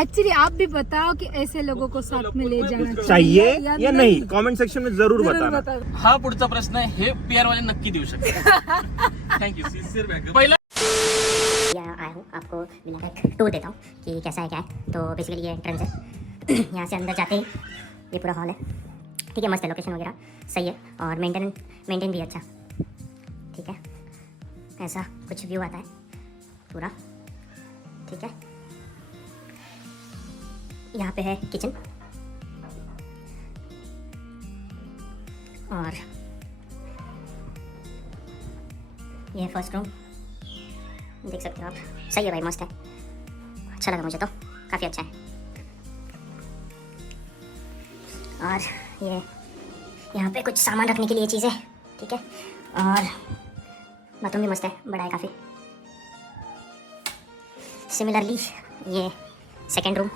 Actually आप भी बताओ कि ऐसे लोगों को साथ में ले जाना चाहिए या नहीं, कमेंट सेक्शन में जरूर बताना। हा पुढचा प्रश्न आहे, हे PR वाले नक्की देऊ शकतात। Thank you sincere backup. पहिला आया हूँ आपको मिला एक टूर देता हूँ कि कैसा है क्या है। तो बेसिकली ये एंट्रेंस है, यहाँ से अंदर जाते ही ये पूरा हॉल है। ठीक है, मस्त है, लोकेशन वगैरह सही है और मेंटेन भी अच्छा। ठीक है, ऐसा कुछ व्यू आता है पूरा। ठीक है, यहाँ पे है किचन और ये है फर्स्ट रूम, देख सकते हो आप। सही है भाई, मस्त है, अच्छा लगा मुझे तो, काफ़ी अच्छा है। और ये यहाँ पे कुछ सामान रखने के लिए चीज़ें। ठीक है, और बाथरूम भी मस्त है, बड़ा है काफ़ी। सिमिलरली ये सेकंड रूम,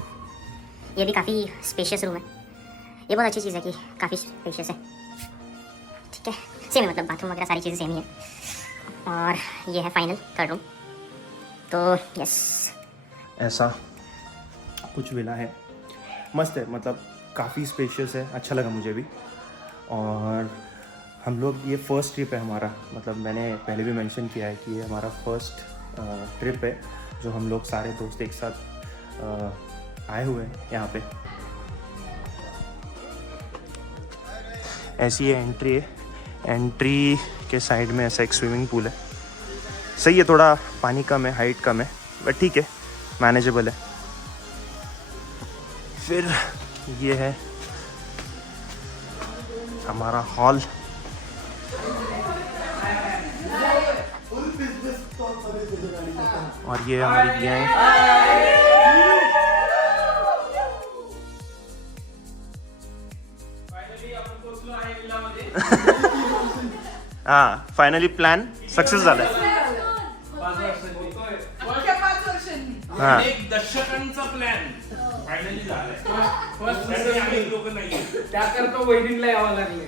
ये भी काफ़ी स्पेशियस रूम है। ये बहुत अच्छी चीज़ है कि काफ़ी स्पेशियस है। ठीक है, सेम है, मतलब बाथरूम वगैरह सारी चीज़ें सेम ही है। और ये है फाइनल थर्ड रूम। तो यस, ऐसा कुछ विला है, मस्त है, मतलब काफ़ी स्पेशियस है, अच्छा लगा मुझे भी। और हम लोग, ये फर्स्ट ट्रिप है हमारा, मतलब मैंने पहले भी मेंशन किया है कि ये हमारा फर्स्ट ट्रिप है जो हम लोग सारे दोस्त एक साथ आए हुए हैं यहाँ पे। ऐसी है एंट्री है, एंट्री के साइड में ऐसा एक स्विमिंग पूल है। सही है, थोड़ा पानी कम है, हाइट कम है, बट ठीक है, मैनेजेबल है। फिर ये है हमारा हॉल। और ये हमारी गैंग। हाँ, फायनली प्लॅन सक्सेस झालाय। एक दशकांचा प्लॅन फायनली झालाय। फर्स्ट आम्ही लोक नाही, त्याकरता वैदिकला यावं लागले।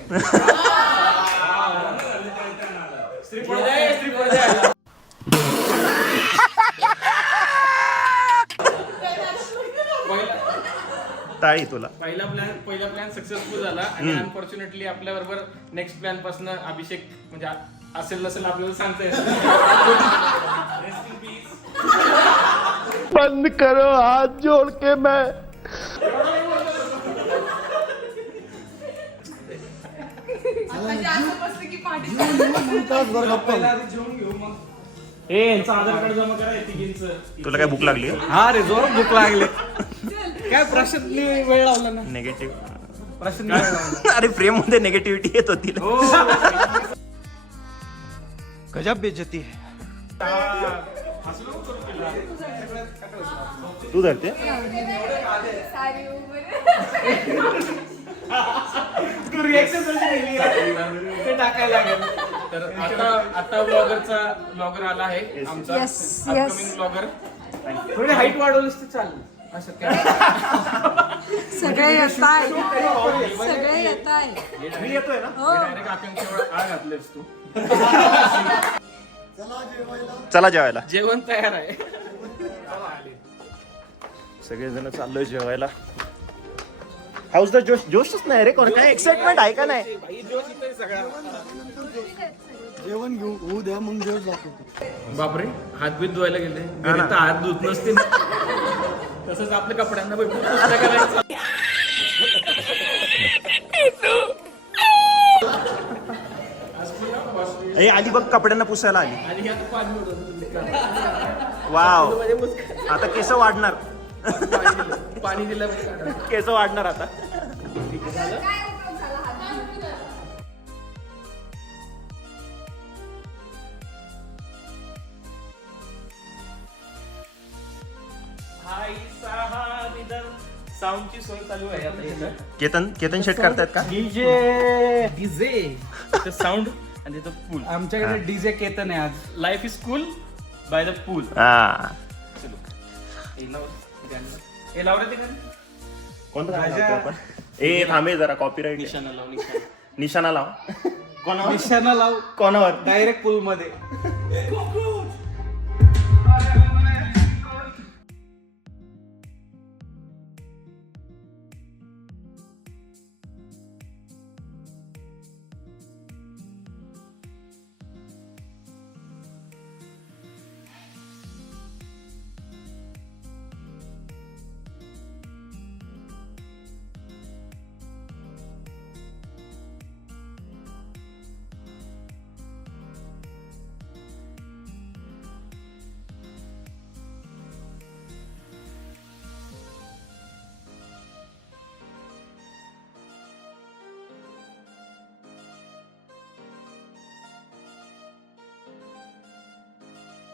श्री टाळी तुला। पहिला प्लॅन सक्सेसफुल झाला आणि अनफॉर्च्युनेटली आपल्या बरोबर नेक्स्ट प्लॅन पासून अभिषेक म्हणजे असेल नसेल आपल्याला सांगता येत नाही। बंद करो हाथ जोड़ के मैं। आधार कार्ड जमा करा तिघींचं। तुला काय भूक लागली? हा रे, जोर भूक लागले। काय प्रश्न वेळ लावला ना, नेगेटिव्ह प्रश्न अरे फ्रेम मध्ये नेगेटिव्हिटी येत होती ना। गजब बेइज्जती है। तू धरते ते टाकायला लागेल। तर आता ब्लॉगर आला आहे आमचा अपकमिंग ब्लॉगर। थोडी हाईट वाढवलीस तर चालेल, असं काय सगळे येत आहे, सगळे येत आहे। मी येतोय ना। डायरेक्ट आकांक्षेवर आळ घातलेस तू। चला जेवायला, जेवण तयार आहे। सगळेजण चाललोय जेवायला। हाऊस द जोश, जोशच नाही रे, कोण काय एक्साइटमेंट आहे का नाही? जेवण घेऊ होऊ द्या, मग जेवण जातो। बापरे, हात बीत धुवायला गेले, घरी तर हात धुत नसते। तसंच आपल्या कपड्यांना पुसता करायचं। ए आली बघ, कपड्यांना पुसायला आली। आणि आता पाणी उडवलं। वाव, आता केस वाढणार, पाणी दिलं केस वाढणार आता। साऊंडची सोय चालू आहे आता। केतन शेट करतायत का? डीजे साऊंड आणि तिथं पूल। आमच्याकडे डीजे केतन आहे आज। Life is cool by the pool. हा, कोणतं? ए थांबे जरा, कॉपीराईट। निशाणा लाव, निशाणा लाव। कोणावर? निशाणा लाव, कोणावर? डायरेक्ट पूल मध्ये।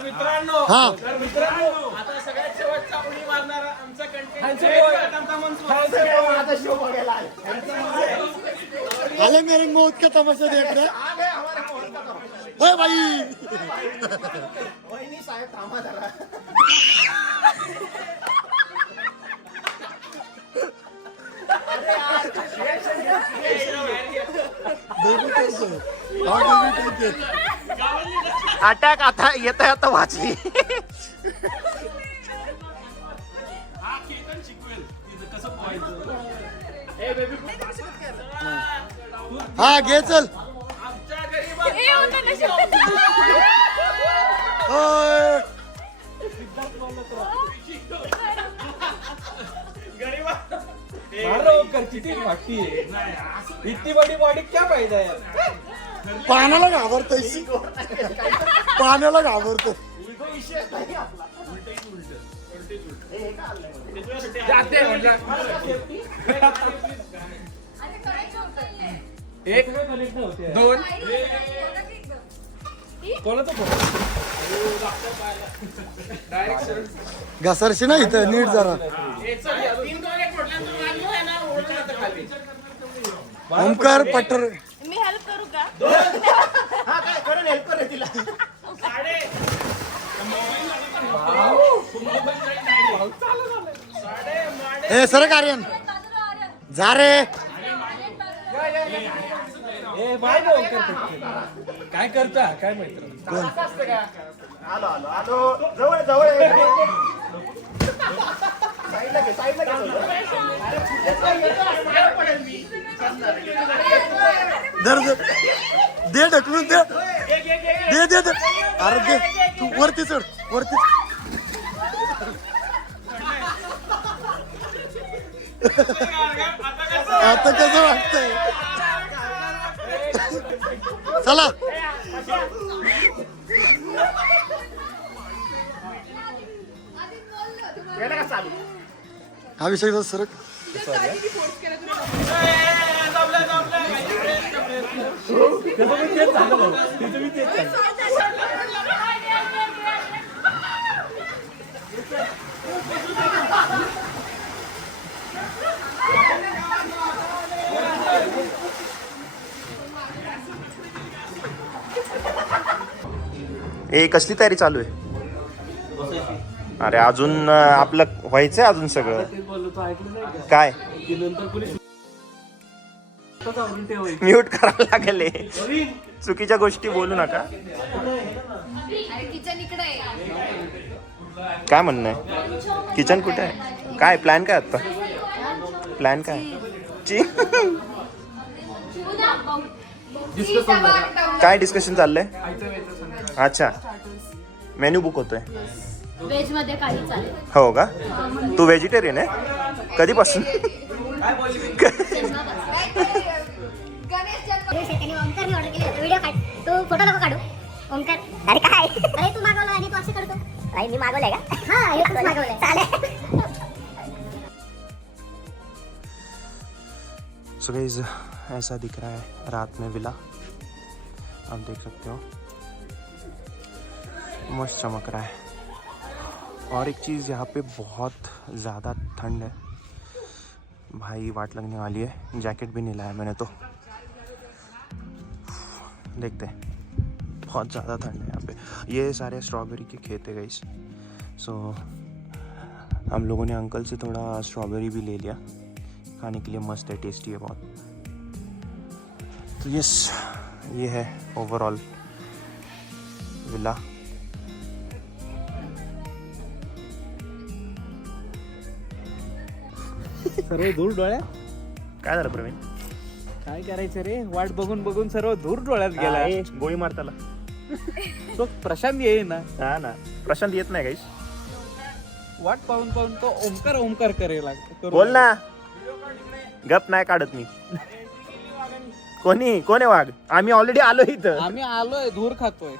मित्रांनो हा. तर मित्रांनो आता सगळ्यात शेवटचा उडी मारणारा आमचा कंटेंट आले मेरे मौत का तमाशा देख रहे ओए भाई साहेब थांबा जरा. अटॅक आता येत आहे आता वाचली. हा घे चल ओय. किती वाटती इतनी बड़ी बॉडी क्या फायदा है पाण्याला घाबरतोय पाण्याला घाबरतो एक दोन कोणाचं घसरशी ना इथं नीट जरा ओमकार पट्टर मी हेल्प करू का हा काय करून हेल्प कर तिला. ए सर कार्यन जा रे काय करता काय माहिती आलो आलो आलो जवळ जवळ साईडला घे साईडला धर धर दे ढकलून दे दे दे दे अरे दे तू वरती चढ वरती आता कसं वाटतंय चला चालू. अभिषेक सरक ए कसली तयारी चालू आहे? अरे अजून आपलं व्हायचंय अजून सगळं काय म्यूट करावं लागेल हे. चुकीच्या गोष्टी बोलू नका. किचन इकडे काय म्हणणं आहे? किचन कुठे आहे? काय प्लॅन काय आता? प्लॅन काय काय डिस्कशन चाललंय? अच्छा मेन्यू बुक होतोय. व्हेज मध्ये काही चालेल. हो का? तू व्हेजिटेरियन आहे कधीपासून? ओमकारने ऑर्डर केली व्हिडिओ काढ तू फोटो नको काढू ओमकार अरे काय अरे तू मागवलं आणि तू असं करतो अरे मी मागवलंय का हा हे तूच मागवलंय चालेल. सो गाइस ऐसा दिख रहा है रात में विला. आप देख सकते हो मस्त चमक रहा है. और एक चीज़ यहाँ पे बहुत ज़्यादा ठंड है भाई. वाट लगने वाली है. जैकेट भी नहीं लाया मैंने तो. देखते हैं बहुत ज़्यादा ठंड है यहाँ पे. ये सारे स्ट्रॉबेरी के खेत है गाइस. सो हम लोगों ने अंकल से थोड़ा स्ट्रॉबेरी भी ले लिया. खाने के लिए मस्त है, टेस्टी है बहुत. तो यस ये है ओवरऑल विला. सर्व धूर डोळ्या काय झालं प्रवीण? काय करायचं रे वाट बघून बघून सर्व धूर डोळ्यात गेला. गोळी मार त्याला. तो प्रशांत येईल ना हा ना प्रशांत येत नाही गाईस. वाट पाहून पाहून तो ओमकार ओमकार करेल. बोल ना. गप नाही काढत मी. कोण आहे वाघ? आम्ही ऑलरेडी आलो इथं. आम्ही आलोय धूर खातोय.